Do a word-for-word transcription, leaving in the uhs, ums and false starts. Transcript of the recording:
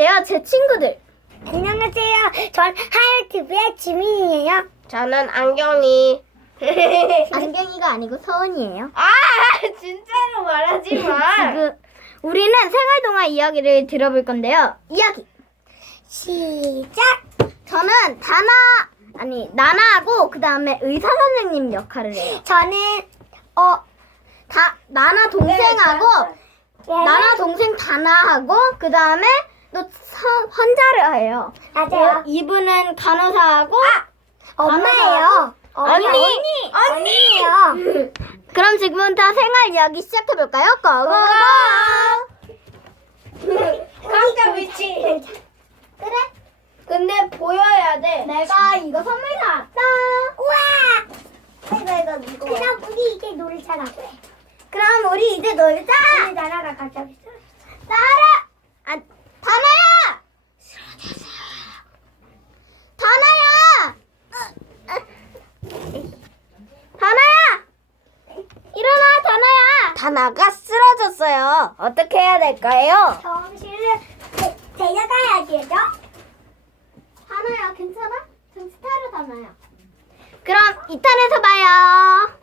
건데요. 제 친구들. 안녕하세요. 전 하이티비의 지민이에요. 저는 안경이. 안경이가 아니고 서은이에요. 아, 진짜로 말하지 마. 지금 우리는 생활동화 이야기를 들어볼 건데요. 이야기. 시작. 저는 다나 아니 나나하고 그 다음에 의사 선생님 역할을 해요. 저는 어 다 나나 동생하고 네, 나나 동생 다나하고 그 다음에 또 서- 환자를 해요. 맞아요. 이분은 간호사하고 엄마예요. 언니 언니. 언니예요. 그럼 지금부터 생활 이야기 시작해 볼까요? 고고. 깜짝 미친. 그래. 근데 보여야 돼. 내가 이거 선물 사왔다. 우와. 이거 이거 이거. 그럼 우리 이제 놀잖아. 그럼 우리 이제 놀자. 우리 나라가 갑자기 나라. 아 다나야. 다나야. 다나야. 일어나 다나야. 다나가 쓰러졌어요. 어떻게 해야 될까요? 정신을 데- 데려가야겠죠? 다나야 괜찮아? 정신 차려 다나야. 그럼 이 탄에서 봐요.